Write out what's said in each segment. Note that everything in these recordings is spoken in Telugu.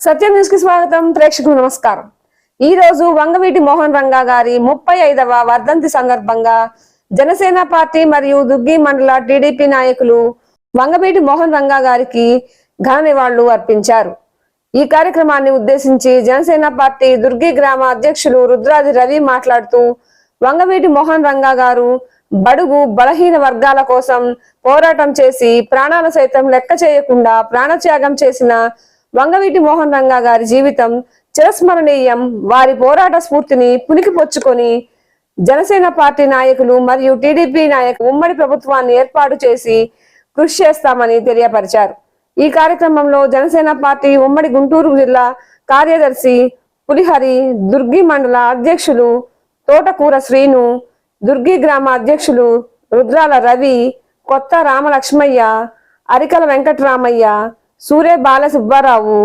సత్యం న్యూస్ కి స్వాగతం. ప్రేక్షకులకు నమస్కారం. ఈ రోజు వంగవీటి మోహన్ రంగా గారి 35వ వర్ధంతి సందర్భంగా జనసేన పార్టీ మరియు దుర్గి మండల టీడీపీ నాయకులు వంగవీటి మోహన్ రంగా గారికి ఘన నివాళులు అర్పించారు. ఈ కార్యక్రమాన్ని ఉద్దేశించి జనసేన పార్టీ దుర్గి గ్రామ అధ్యక్షులు రుద్రాది రవి మాట్లాడుతూ, వంగవీటి మోహన్ రంగా గారు బడుగు బలహీన వర్గాల కోసం పోరాటం చేసి ప్రాణాలు సైతం లెక్క చేయకుండా ప్రాణత్యాగం చేసిన వంగవీటి మోహన్ రంగా గారి జీవితం చిరస్మరణీయం. వారి పోరాట స్ఫూర్తిని పుణికిపుచ్చుకొని జనసేన పార్టీ నాయకులు మరియు టీడీపీ నాయకులు ఉమ్మడి ప్రభుత్వాన్ని ఏర్పాటు చేసి కృషి చేస్తామని తెలియపరిచారు. ఈ కార్యక్రమంలో జనసేన పార్టీ ఉమ్మడి గుంటూరు జిల్లా కార్యదర్శి పులిహరి, దుర్గి మండల అధ్యక్షులు తోటకూర శ్రీను, దుర్గి గ్రామ అధ్యక్షులు రుద్రాల రవి, కొత్త రామలక్ష్మయ్య, అరికల వెంకటరామయ్య, సూర్య బాల సుబ్బారావు,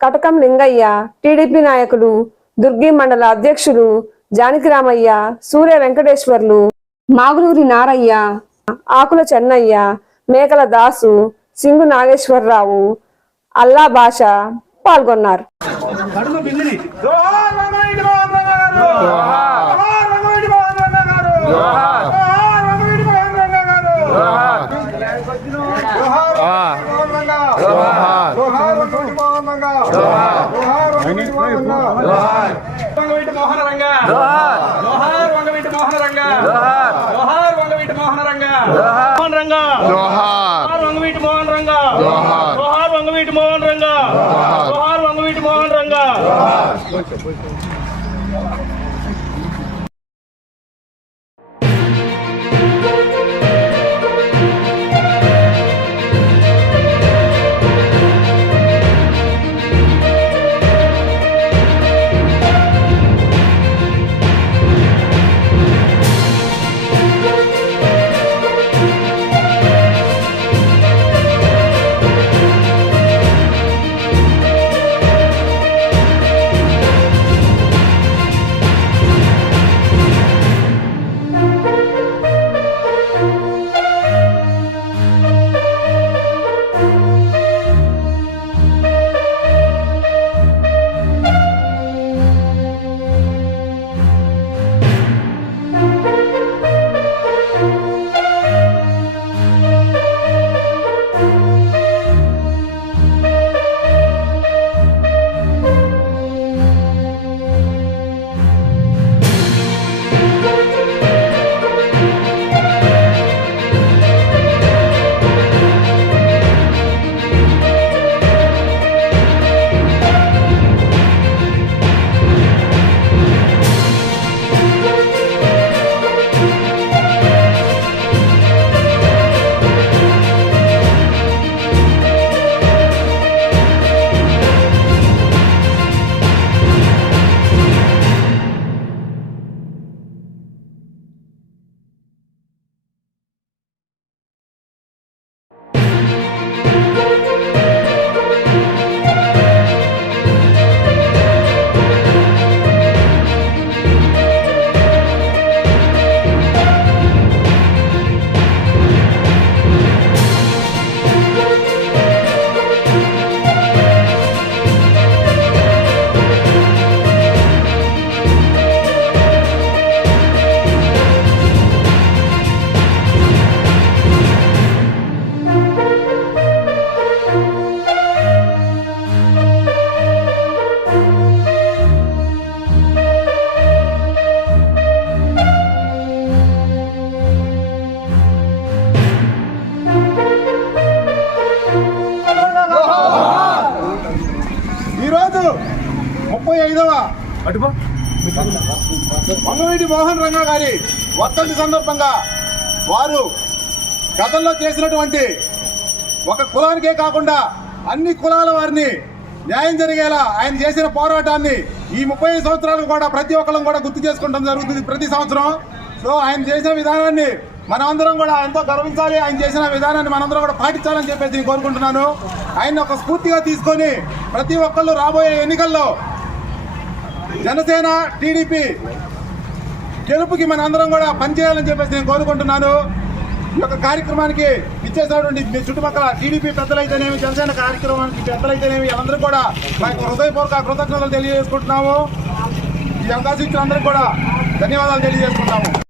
కటకం లింగయ్య, టీడీపీ నాయకులు దుర్గి మండల అధ్యక్షులు జానకిరామయ్య, సూర్య వెంకటేశ్వర్లు, మాగులూరి నారయ్య, ఆకుల చెన్నయ్య, మేకల దాసు, సింగు నాగేశ్వరరావు, అల్లా భాష పాల్గొన్నారు. వంగవీటి మోహన్ రంగా గారి వర్ధంతి సందర్భంగా వారు గతంలో చేసినటువంటి ఒక కులానికే కాకుండా అన్ని కులాల వారిని న్యాయం జరిగేలా ఆయన చేసిన పోరాటాన్ని ఈ 35 సంవత్సరాలు కూడా ప్రతి ఒక్కరం కూడా గుర్తు చేసుకోవడం జరుగుతుంది ప్రతి సంవత్సరం. సో ఆయన చేసిన విధానాన్ని మనమందరం కూడా ఎంతో గర్వించాలి. ఆయన చేసిన విధానాన్ని మనందరం కూడా పాటించాలని చెప్పేసి నేను కోరుకుంటున్నాను. ఆయన ఒక స్ఫూర్తిగా తీసుకొని ప్రతి ఒక్కళ్ళు రాబోయే ఎన్నికల్లో జనసేన టీడీపీ గెలుపుకి మన అందరం కూడా పనిచేయాలని చెప్పేసి నేను కోరుకుంటున్నాను. ఈ యొక్క కార్యక్రమానికి ఇచ్చేసినటువంటి మీ చుట్టుపక్కల టీడీపీ పెద్దలైతేనేమి, జనసేన కార్యక్రమానికి పెద్దలైతేనేమి అందరూ కూడా మాకు హృదయపూర్వక కృతజ్ఞతలు తెలియజేసుకుంటున్నాము. ఈ అవకాశం ఇచ్చిన అందరికీ కూడా ధన్యవాదాలు తెలియజేసుకుంటాము.